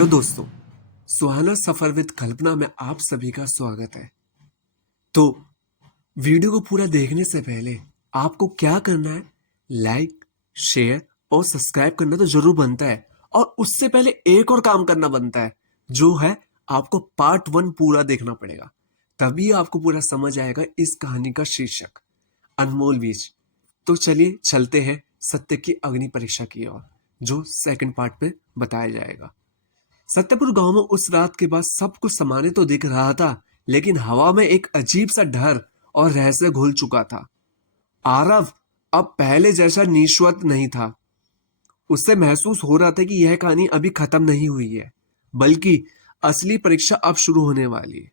Hello दोस्तों, सुहाना सफर with कल्पना में आप सभी का स्वागत है। तो वीडियो को पूरा देखने से पहले आपको क्या करना है? लाइक, शेयर और सब्सक्राइब करना तो जरूर बनता है, और उससे पहले एक और काम करना बनता है, जो है आपको पार्ट 1 पूरा देखना पड़ेगा। तभी आपको पूरा समझ आएगा इस कहानी का शीर्षक अनमोल बीज। तो चलिए चलते हैं सत्य की अग्नि परीक्षा की ओर, जो सेकंड पार्ट में बताया जाएगा। सत्यपुर गांव में उस रात के बाद सब कुछ सामान्य तो दिख रहा था, लेकिन हवा में एक अजीब सा डर और रहस्य घुल चुका था। आरव अब पहले जैसा निश्वत नहीं था। उससे महसूस हो रहा था कि यह कहानी अभी खत्म नहीं हुई है, बल्कि असली परीक्षा अब शुरू होने वाली है।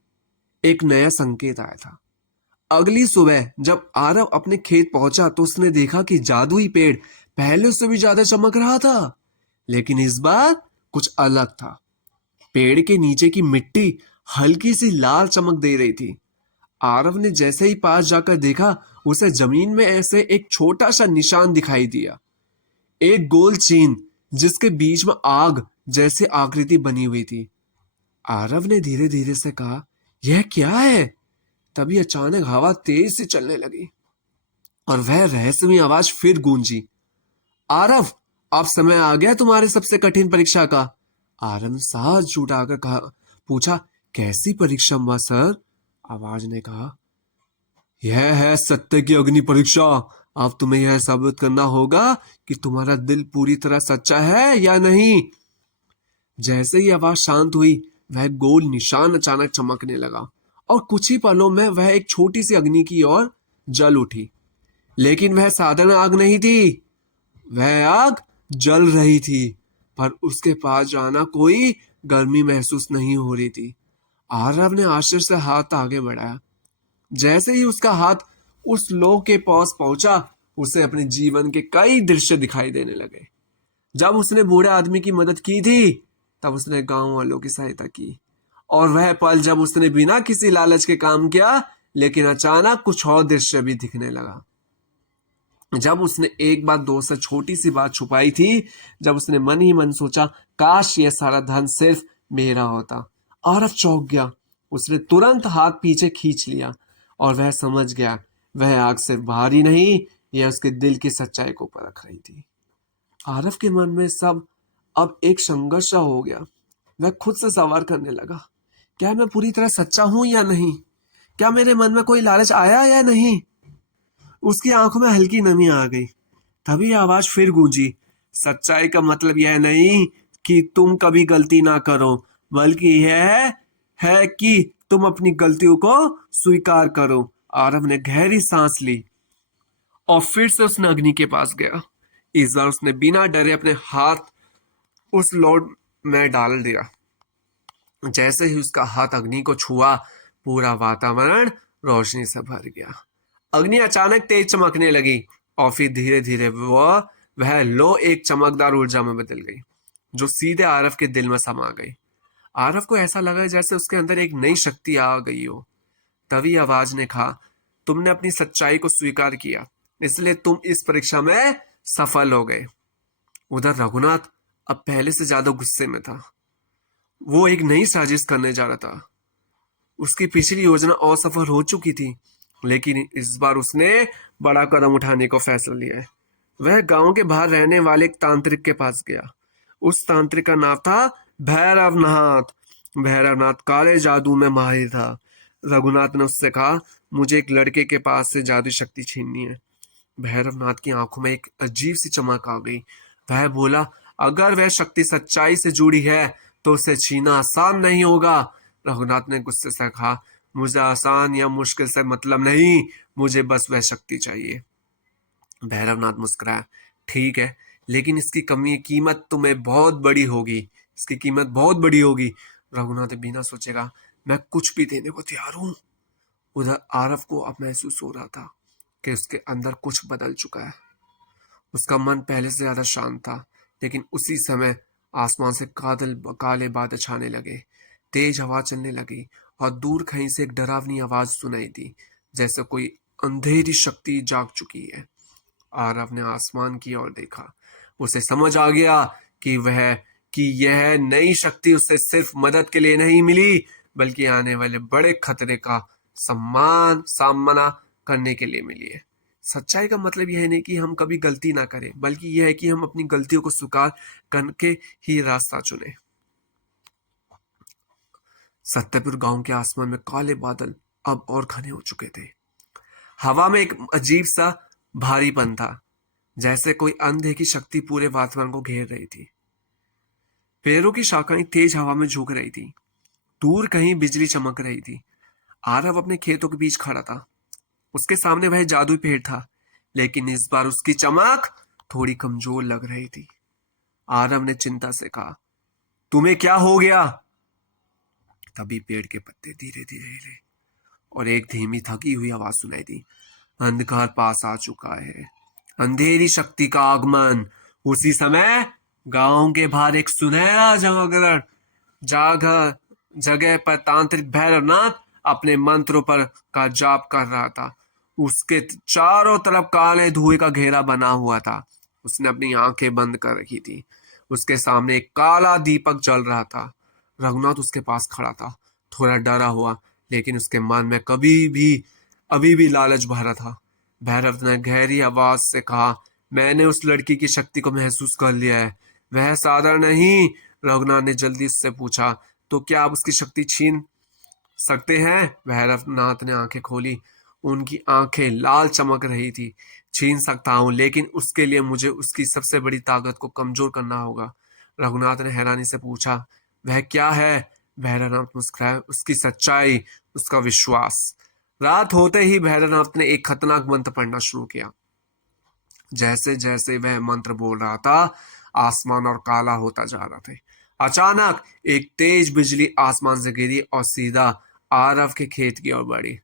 एक नया संकेत आया था। अगली सुबह जब आरव अपने खेत पहुंचा तो उसने देखा कि जादुई पेड़ पहले से भी ज्यादा चमक रहा था, लेकिन इस बार कुछ अलग था। पेड़ के नीचे की मिट्टी हल्की सी लाल चमक दे रही थी। आरव ने जैसे ही पास जाकर देखा, उसे जमीन में ऐसे एक छोटा सा निशान दिखाई दिया। एक गोल चीन जिसके बीच में आग जैसी आकृति बनी हुई थी। आरव ने धीरे धीरे से कहा, यह क्या है? तभी अचानक हवा तेज से चलने लगी और वह रहस्यमय आवाज फिर गूंजी, आरव, अब समय आ गया तुम्हारे सबसे कठिन परीक्षा का। आरव ने साहस जुटाकर कहा, पूछा, कैसी परीक्षा अम्मा सर? आवाज ने कहा, यह है सत्य की अग्नि परीक्षा। अब तुम्हें यह साबित करना होगा कि तुम्हारा दिल पूरी तरह सच्चा है या नहीं। जैसे ही आवाज शांत हुई, वह गोल निशान अचानक चमकने लगा और कुछ ही पलों में वह एक छोटी सी अग्नि की ओर जल उठी। लेकिन वह साधारण आग नहीं थी, वह आग जल रही थी, पर उसके पास जाना कोई गर्मी महसूस नहीं हो रही थी। आरव ने आश्चर्य से हाथ आगे बढ़ाया। जैसे ही उसका हाथ उस लोह के पास पहुंचा, उसे अपने जीवन के कई दृश्य दिखाई देने लगे। जब उसने बूढ़े आदमी की मदद की थी, तब उसने गांव वालों की सहायता की, और वह पल जब उसने बिना किसी लालच के काम किया, लेकिन अचानक कुछ और दृश्य भी दिखने लगा। जब उसने एक बार दोस्त से छोटी सी बात छुपाई थी, जब उसने मन ही मन सोचा, काश ये सारा धन सिर्फ मेरा होता। आरव चौंक गया। उसने तुरंत हाथ पीछे खींच लिया और वह समझ गया, वह आग सिर्फ बाहरी नहीं, यह उसके दिल की सच्चाई को परख रही थी। आरव के मन में सब अब एक संघर्ष हो गया। वह खुद से सवाल करने लगा, क्या मैं पूरी तरह सच्चा हूं या नहीं? क्या मेरे मन में कोई लालच आया या नहीं? उसकी आंखों में हल्की नमी आ गई। तभी आवाज फिर गूंजी, सच्चाई का मतलब यह नहीं कि तुम कभी गलती ना करो, बल्कि यह है कि तुम अपनी गलतियों को स्वीकार करो। आरव ने गहरी सांस ली और फिर से उसने अग्नि के पास गया। इस बार उसने बिना डरे अपने हाथ उस लोड में डाल दिया। जैसे ही उसका हाथ अग्नि को छुआ, पूरा वातावरण रोशनी से भर गया। अग्नि अचानक तेज चमकने लगी और फिर धीरे धीरे वह लो एक चमकदार ऊर्जा में बदल गई, जो सीधे आरव के दिल में समा गई। आरव को ऐसा लगा जैसे उसके अंदर एक नई शक्ति आ गई हो। तभी आवाज ने कहा, तुमने अपनी सच्चाई को स्वीकार किया, इसलिए तुम इस परीक्षा में सफल हो गए। उधर रघुनाथ अब पहले से ज्यादा गुस्से में था। वो एक नई साजिश करने जा रहा था। उसकी पिछली योजना असफल हो चुकी थी, लेकिन इस बार उसने बड़ा कदम उठाने को फैसला लिया है। वह गांव के बाहर रहने वाले एक तांत्रिक के पास गया। उस तांत्रिक का नाम था भैरवनाथ। भैरवनाथ काले जादू में माहिर था। रघुनाथ ने उससे कहा, मुझे एक लड़के के पास से जादू शक्ति छीननी है। भैरवनाथ की आंखों में एक अजीब सी चमक आ गई। वह बोला, अगर वह शक्ति सच्चाई से जुड़ी है तो उसे छीना आसान नहीं होगा। रघुनाथ ने गुस्से से कहा, मुझे आसान या मुश्किल से मतलब नहीं, मुझे बस वह शक्ति चाहिए। भैरवनाथ मुस्कुराया, ठीक है, लेकिन इसकी कमी कीमत तुम्हें बहुत बड़ी होगी। इसकी कीमत बहुत बड़ी होगी। रघुनाथ बिना सोचेगा, मैं कुछ भी देने को तैयार हूं। उधर आरव को अब महसूस हो रहा था कि उसके अंदर कुछ बदल चुका है। उसका मन पहले से ज्यादा शांत था, लेकिन उसी समय आसमान से काले बादल छाने लगे, तेज हवा चलने लगी और दूर कहीं से एक डरावनी आवाज सुनाई दी, जैसे कोई अंधेरी शक्ति जाग चुकी है। आरव ने आसमान की ओर देखा। उसे समझ आ गया कि वह कि यह नई शक्ति उसे सिर्फ मदद के लिए नहीं मिली, बल्कि आने वाले बड़े खतरे का सामना करने के लिए मिली है। सच्चाई का मतलब यह नहीं कि हम कभी गलती ना करें, बल्कि यह है कि हम अपनी गलतियों को स्वीकार करके ही रास्ता चुने। सत्यपुर गांव के आसमान में काले बादल अब और घने हो चुके थे। हवा में एक अजीब सा भारीपन था, जैसे कोई अंधे की शक्ति पूरे वातावरण को घेर रही थी। पेड़ों की शाखाएं तेज हवा में झुक रही थी। दूर कहीं बिजली चमक रही थी। आरव अपने खेतों के बीच खड़ा था। उसके सामने वह जादुई पेड़ था, लेकिन इस बार उसकी चमक थोड़ी कमजोर लग रही थी। आरव ने चिंता से कहा, तुम्हें क्या हो गया? तभी पेड़ के पत्ते धीरे धीरे हिले और एक धीमी थकी हुई आवाज सुनाई दी, अंधकार पास आ चुका है, अंधेरी शक्ति का आगमन। उसी समय गांव के बाहर एक सुनहरा जागरण जगह पर तांत्रिक भैरवनाथ अपने मंत्रों पर का जाप कर रहा था। उसके चारों तरफ काले धुएं का घेरा बना हुआ था। उसने अपनी आंखें बंद कर रखी थी। उसके सामने एक काला दीपक जल रहा था। रघुनाथ उसके पास खड़ा था, थोड़ा डरा हुआ, लेकिन उसके मन में अभी भी लालच भरा था। भैरव ने गहरी आवाज से कहा, मैंने उस लड़की की शक्ति को महसूस कर लिया है, वह साधारण नहीं। रघुनाथ ने जल्दी से पूछा, तो क्या आप उसकी शक्ति छीन सकते हैं? भैरवनाथ ने आंखें खोली। उनकी आंखें लाल चमक रही थी। छीन सकता हूं, लेकिन उसके लिए मुझे उसकी सबसे बड़ी ताकत को कमजोर करना होगा। रघुनाथ ने हैरानी से पूछा, वह क्या है? भैरवनाथ मुस्कुराए, उसकी सच्चाई, उसका विश्वास। रात होते ही भैरवनाथ ने एक खतरनाक मंत्र पढ़ना शुरू किया। जैसे जैसे वह मंत्र बोल रहा था, आसमान और काला होता जा रहा था। अचानक एक तेज बिजली आसमान से गिरी और सीधा आरव के खेत की ओर बढ़ी।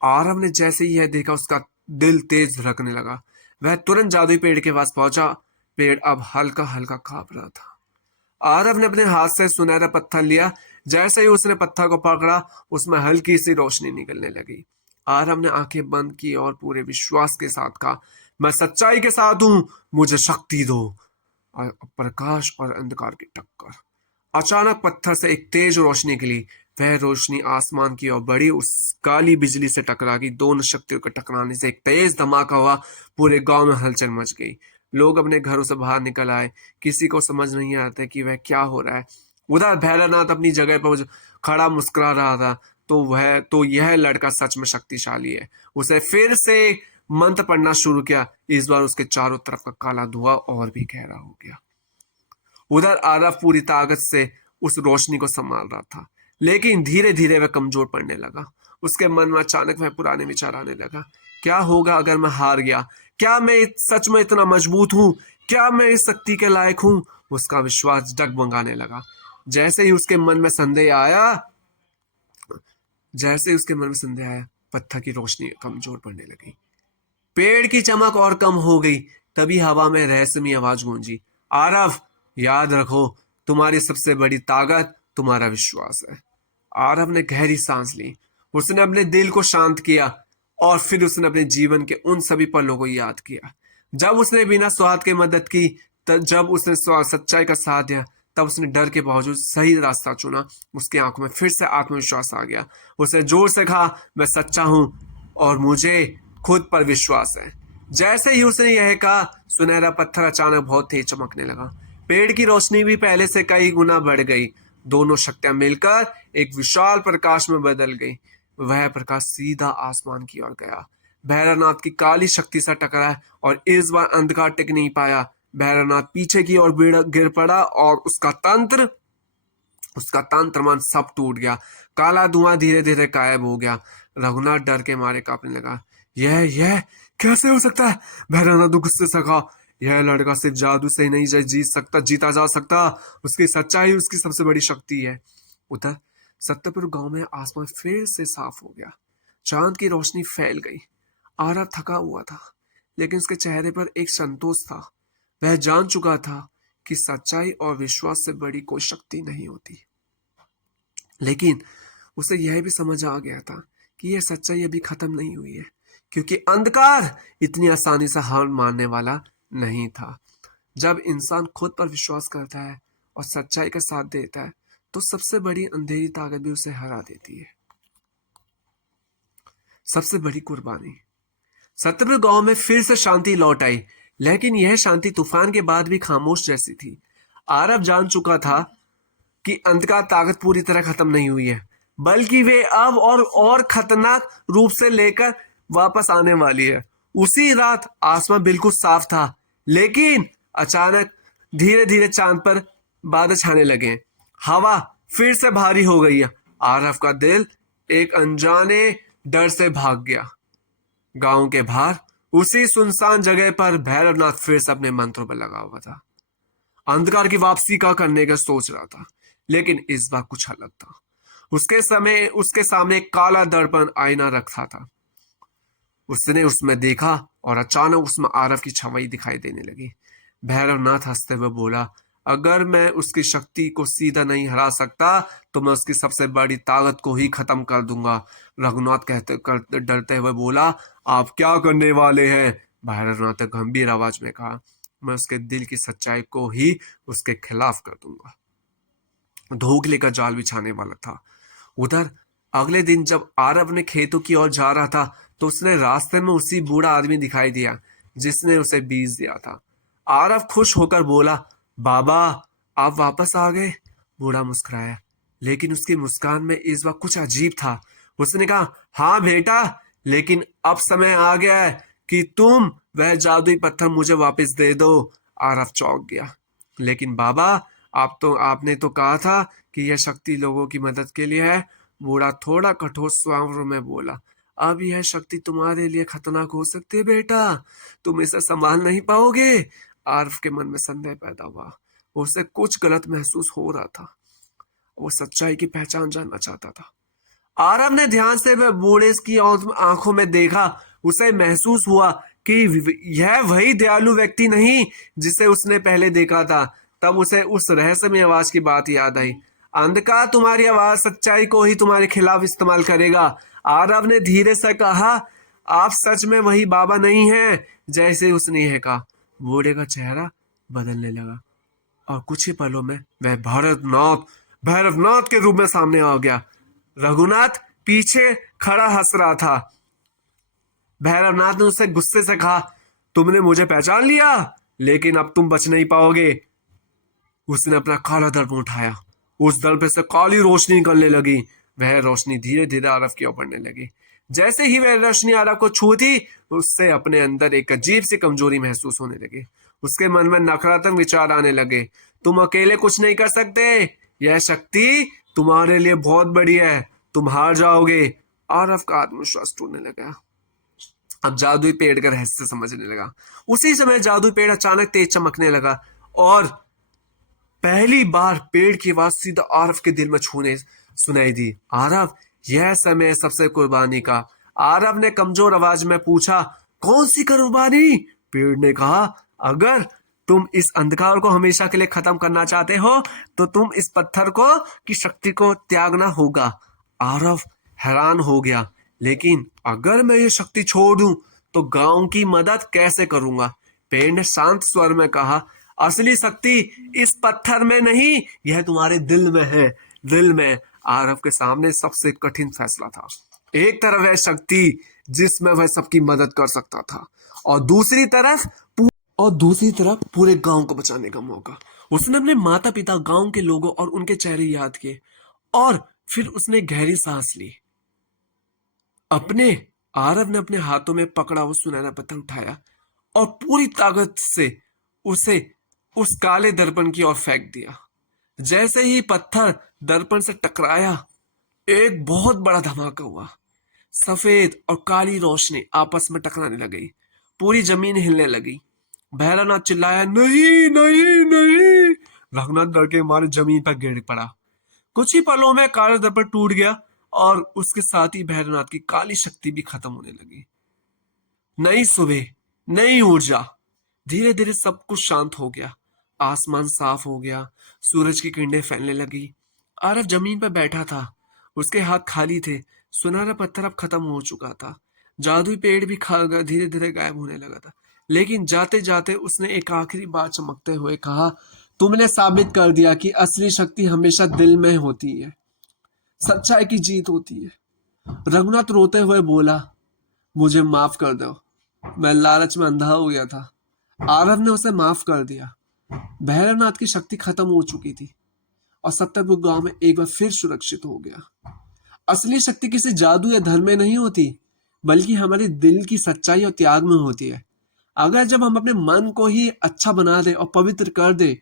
आरव ने जैसे ही यह देखा, उसका दिल तेज धड़कने लगा। वह तुरंत जादुई पेड़ के पास पहुंचा। पेड़ अब हल्का हल्का कांप रहा था। आरव ने अपने हाथ से सुनहरा पत्थर लिया। जैसे ही उसने पत्थर को पकड़ा, उसमें हल्की सी रोशनी निकलने लगी। आरव ने आंखें बंद की और पूरे विश्वास के साथ कहा, मैं सच्चाई के साथ हूं, मुझे शक्ति दो। और प्रकाश और अंधकार की टक्कर। अचानक पत्थर से एक तेज रोशनी निकली। वह रोशनी आसमान की ओर बढ़ी, उस काली बिजली से टकरा गई। दोनों शक्तियों के टकराने से एक तेज धमाका हुआ। पूरे गांव में हलचल मच गई। लोग अपने घरों से बाहर निकल आए। किसी को समझ नहीं आता कि वह क्या हो रहा है। उधर भैरवनाथ अपनी जगह पर खड़ा मुस्कुरा रहा था। तो यह लड़का सच में शक्तिशाली है। उसे फिर से मंत्र पढ़ना शुरू किया। इस बार उसके चारों तरफ का काला धुआं और भी गहरा हो गया। उधर आरव पूरी ताकत से उस रोशनी को संभाल रहा था, लेकिन धीरे धीरे वह कमजोर पड़ने लगा। उसके मन में अचानक वह पुराने विचार आने लगा। क्या होगा अगर मैं हार गया? क्या मैं सच में इतना मजबूत हूं? क्या मैं इस शक्ति के लायक हूं? उसका विश्वास डगमगाने लगा। जैसे ही उसके मन में संदेह आया पत्थर की रोशनी कमजोर पड़ने लगी। पेड़ की चमक और कम हो गई। तभी हवा में रहस्यमयी आवाज गूंजी, आरव, याद रखो, तुम्हारी सबसे बड़ी ताकत तुम्हारा विश्वास है। आरव ने गहरी सांस ली। उसने अपने दिल को शांत किया और फिर उसने अपने जीवन के उन सभी पलों को याद किया जब उसने बिना स्वार्थ के मदद की, जब उसने सच्चाई का साथ दिया, तब उसने डर के बावजूद सही रास्ता चुना। उसकी आंखों में फिर से आत्मविश्वास आ गया। उसने जोर से कहा, मैं सच्चा हूं और मुझे खुद पर विश्वास है। जैसे ही उसने यह कहा, सुनहरा पत्थर अचानक बहुत तेज चमकने लगा। पेड़ की रोशनी भी पहले से कई गुना बढ़ गई। दोनों शक्तियां मिलकर एक विशाल प्रकाश में बदल गई। वह प्रकाश सीधा आसमान की ओर गया। भैरवनाथ की काली शक्ति से टकराया और इस बार अंधकार टिक नहीं पाया। भैरवनाथ पीछे की ओर गिर पड़ा और उसका तंत्र मन सब टूट गया। काला धुआं धीरे धीरे गायब हो गया। रघुनाथ डर के मारे कांपने लगा। यह कैसे हो सकता है? भैरवनाथ गुस्से से कहा, यह लड़का सिर्फ जादू से ही नहीं जीता जा सकता। उसकी सच्चाई उसकी सबसे बड़ी शक्ति है। उधर सत्यपुर गांव में आसमान फिर से साफ हो गया। चांद की रोशनी फैल गई। आरव थका हुआ था, लेकिन उसके चेहरे पर एक संतोष था। वह जान चुका था कि सच्चाई और विश्वास से बड़ी कोई शक्ति नहीं होती। लेकिन उसे यह भी समझ आ गया था कि यह सच्चाई अभी खत्म नहीं हुई है, क्योंकि अंधकार इतनी आसानी से हार मानने वाला नहीं था। जब इंसान खुद पर विश्वास करता है और सच्चाई का साथ देता है तो सबसे बड़ी अंधेरी ताकत भी उसे हरा देती है। सबसे बड़ी कुर्बानी। सत्यव्रत गांव में फिर से शांति लौट आई, लेकिन यह शांति तूफान के बाद भी खामोश जैसी थी। आरव जान चुका था कि अंधकार ताकत पूरी तरह खत्म नहीं हुई है, बल्कि वे अब और खतरनाक रूप से लेकर वापस आने वाली है। उसी रात आसमान बिल्कुल साफ था, लेकिन अचानक धीरे धीरे चांद पर बादल छाने लगे। हवा फिर से भारी हो गई है। आरव का दिल एक अनजाने डर से भाग गया। गांव के बाहर उसी सुनसान जगह पर भैरवनाथ फिर से अपने मंत्रों पर लगा हुआ था। अंधकार की वापसी का करने का सोच रहा था, लेकिन इस बार कुछ अलग था। उसके सामने एक काला दर्पण आईना रखा था। उसने उसमें देखा और अचानक उसमें आरव की छवि दिखाई देने लगी। भैरवनाथ हंसते हुए बोला, अगर मैं उसकी शक्ति को सीधा नहीं हरा सकता तो मैं उसकी सबसे बड़ी ताकत को ही खत्म कर दूंगा। रघुनाथ डरते हुए बोला, आप क्या करने वाले हैं? भैरवनाथ ने गंभीर आवाज में कहा, मैं उसके दिल की सच्चाई को ही उसके खिलाफ कर दूंगा। धोखले का जाल बिछाने वाला था। उधर अगले दिन जब आरव ने खेतों की ओर जा रहा था तो उसने रास्ते में उसी बूढ़ा आदमी दिखाई दिया जिसने उसे बीज दिया था। आरव खुश होकर बोला, बाबा आप वापस आ गए। बूढ़ा मुस्कुराया, लेकिन उसकी मुस्कान में इस बार कुछ अजीब था। उसने कहा, हाँ बेटा, लेकिन अब समय आ गया है कि तुम वह जादुई पत्थर मुझे वापस दे दो। आरव चौंक गया, लेकिन बाबा आपने तो कहा था कि यह शक्ति लोगों की मदद के लिए है। बूढ़ा थोड़ा कठोर स्वर में बोला, अब यह शक्ति तुम्हारे लिए खतरनाक हो सकती है बेटा, तुम इसे संभाल नहीं पाओगे। आरव के मन में संदेह पैदा हुआ। उसे कुछ गलत महसूस हो रहा था। वो सच्चाई की पहचान जानना चाहता था। आरव ने ध्यान से वह बूढ़े की आंखों में देखा। उसे महसूस हुआ कि यह वही दयालु व्यक्ति नहीं जिसे उसने पहले देखा था। तब उसे उस रहस्यमय आवाज की बात याद आई। अंधकार तुम्हारी आवाज सच्चाई को ही तुम्हारे खिलाफ इस्तेमाल करेगा। आरव ने धीरे से कहा, आप सच में वही बाबा नहीं हैं जैसे उसने यह कहा। बूढ़े का चेहरा बदलने लगा और कुछ ही पलों में वह भैरवनाथ के रूप में सामने आ गया। रघुनाथ पीछे खड़ा हंस रहा था। भैरवनाथ ने उससे गुस्से से कहा, तुमने मुझे पहचान लिया, लेकिन अब तुम बच नहीं पाओगे। उसने अपना काला दर्पण उठाया। उस दर्पण से काली रोशनी निकलने लगी। वह रोशनी धीरे धीरे आरव की ओर बढ़ने लगी। जैसे ही वह रोशनी आरव को छूती, उससे अपने अंदर एक अजीब सी कमजोरी महसूस होने लगी। उसके मन में नकारात्मक विचार आने लगे। तुम अकेले कुछ नहीं कर सकते, यह शक्ति तुम्हारे लिए बहुत बड़ी है, तुम हार जाओगे। आरव का आत्मविश्वास टूटने लगा। अब जादुई पेड़ का रहस्य समझने लगा। उसी समय जादुई पेड़ अचानक तेज चमकने लगा और पहली बार पेड़ की आवाज सीधा आरव के दिल में छूने सुनाई दी। आरव, यह समय सबसे कुर्बानी का। आरव ने कमजोर आवाज में पूछा, कौन सी कुर्बानी? पेड़ ने कहा, अगर तुम इस अंधकार को हमेशा के लिए खत्म करना चाहते हो तो तुम इस पत्थर को की शक्ति को त्यागना होगा। आरव हैरान हो गया, लेकिन अगर मैं ये शक्ति छोड़ दूं तो गांव की मदद कैसे करूंगा? पेड़ ने शांत स्वर में कहा, असली शक्ति इस पत्थर में नहीं, यह तुम्हारे दिल में है। दिल में। आरव के सामने सबसे कठिन फैसला था। एक तरफ वह शक्ति जिसमें वह सबकी मदद कर सकता था, और दूसरी तरफ पूरे गांव को बचाने का मौका। उसने अपने माता पिता, गांव के लोगों और उनके चेहरे याद किए और फिर उसने गहरी सांस ली। आरव ने अपने हाथों में पकड़ा हुआ सुनहरा पत्थर उठाया और पूरी ताकत से उसे उस काले दर्पण की ओर फेंक दिया। जैसे ही पत्थर दर्पण से टकराया, एक बहुत बड़ा धमाका हुआ। सफेद और काली रोशनी आपस में टकराने लगी। पूरी जमीन हिलने लगी। भैरवनाथ चिल्लाया, नहीं नहीं नहीं। रघुनाथ डर के मारे जमीन पर गिर पड़ा। कुछ ही पलों में काला दर्पण टूट गया और उसके साथ ही भैरवनाथ की काली शक्ति भी खत्म होने लगी। नई सुबह, नई ऊर्जा। धीरे धीरे सब कुछ शांत हो गया। आसमान साफ हो गया। सूरज की किरणें फैलने लगी। आरव जमीन पर बैठा था। उसके हाथ खाली थे। सुनहरा पत्थर अब खत्म हो चुका था। जादुई पेड़ भी धीरे धीरे गायब होने लगा था। लेकिन जाते जाते उसने एक आखिरी बात चमकते हुए कहा, तुमने साबित कर दिया कि असली शक्ति हमेशा दिल में होती है, सच्चाई की जीत होती है। रघुनाथ रोते हुए बोला, मुझे माफ कर दो, मैं लालच में अंधा हो गया था। आरव ने उसे माफ कर दिया। भैरवनाथ की शक्ति खत्म हो चुकी थी और सत्तरपुर गांव में एक बार फिर सुरक्षित हो गया। असली शक्ति किसी जादू या धर्म में नहीं होती, बल्कि हमारे दिल की सच्चाई और त्याग में होती है। अगर जब हम अपने मन को ही अच्छा बना दे और पवित्र कर दे,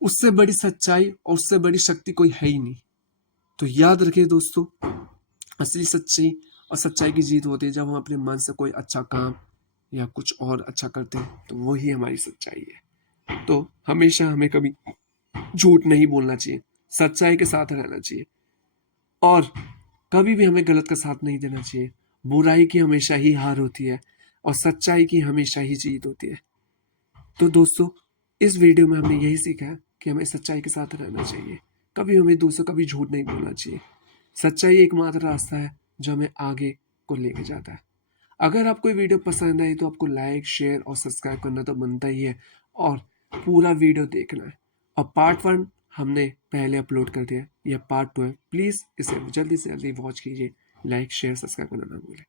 उससे बड़ी सच्चाई और उससे बड़ी शक्ति कोई है ही नहीं। तो याद रखिए दोस्तों, असली सच्चाई और सच्चाई की जीत होती है जब हम अपने मन से कोई अच्छा काम या कुछ और अच्छा करते हैं, तो वही हमारी सच्चाई है। तो हमेशा हमें कभी झूठ नहीं बोलना चाहिए, सच्चाई के साथ रहना चाहिए और कभी भी हमें गलत का साथ नहीं देना चाहिए। बुराई की हमेशा ही हार होती है और सच्चाई की हमेशा ही जीत होती है। तो दोस्तों, इस वीडियो में हमने यही सीखा है कि हमें सच्चाई के साथ रहना चाहिए, कभी हमें दूसरों कभी झूठ नहीं बोलना चाहिए। सच्चाई एकमात्र रास्ता है जो हमें आगे को लेके जाता है। अगर आपको ये वीडियो पसंद आई तो आपको लाइक, शेयर और सब्सक्राइब करना तो बनता ही है और पूरा वीडियो देखना है। और पार्ट 1 हमने पहले अपलोड कर दिया, यह पार्ट 2 है। प्लीज़ इसे जल्दी से जल्दी वॉच कीजिए। लाइक, शेयर, सब्सक्राइब करना ना भूलें।